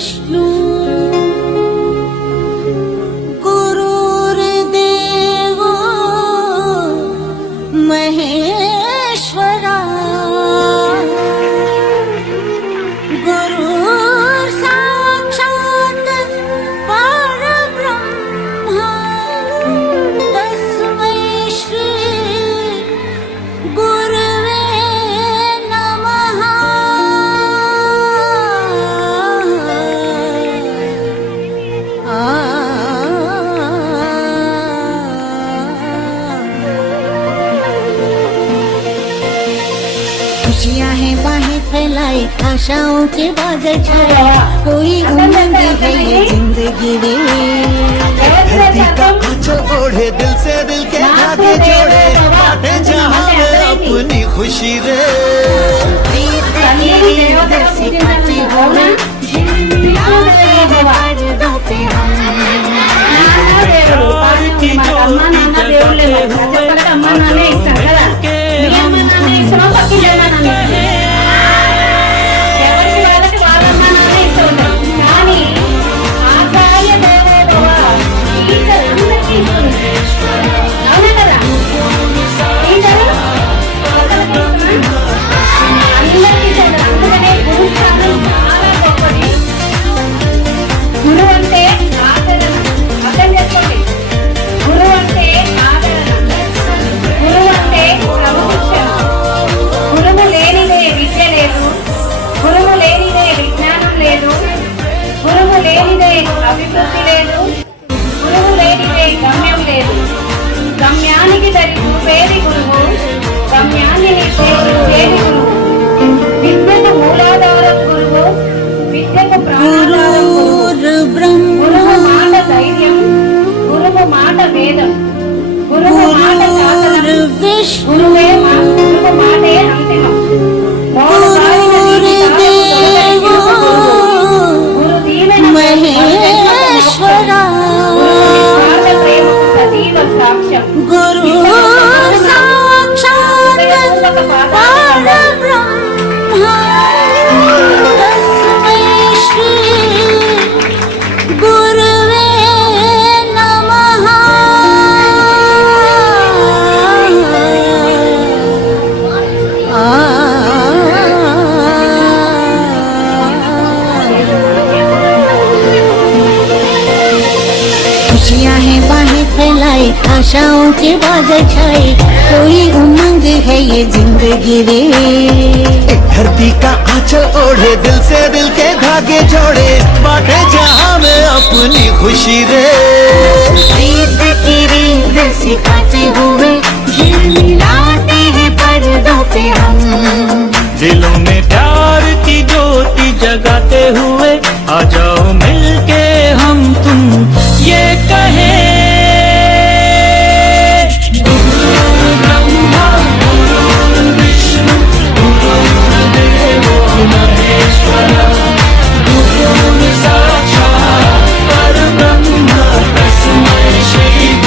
विष्णु गुरुर्देवो महेश्वरा गुरुर् साक्षात् परब्रह्म तस्मै श्री गुरवे नमः। खुशियाँ हैं बाहें फैलाई, आशाओं के बादल छाए, कोई उमंग है ये जिंदगी रे। धरती का आंचल ओढ़े, दिल से दिल के धागे जोड़े, बांटे जहां में अपनी खुशी रे। అభివృద్ధి లేదు, గురువు లేనిదే గమ్యం లేదు. గమ్యానికి వేది గురువు, గమ్యాన్ని చేది గురువు. విద్యకు మూలాధారం గురువు, విద్యకు ప్రాణాధారం గురువు. గురువు మాట ధైర్యం, గురువు మాట వేదం, గురువు మాట శాసనం, గురువు మాటే అంతిమం. महेश्वरा गुरु साक्षात् परब्रह्म तस्मै श्री गुरवे नमः। खुशियाँ हैं बाहें फैलाई, आशाओं के बादल छाए, कोई उमंग है ये जिंदगी रे। धरती का आंचल ओढ़े, दिल से दिल के धागे जोड़े, बांटे जहां में अपनी खुशी रे। रीत की रीत सिखाते हुए झिलमिलाते हैं पर्दों पे हम। दिलों में प्यार की ज्योति जगाते हुए आजा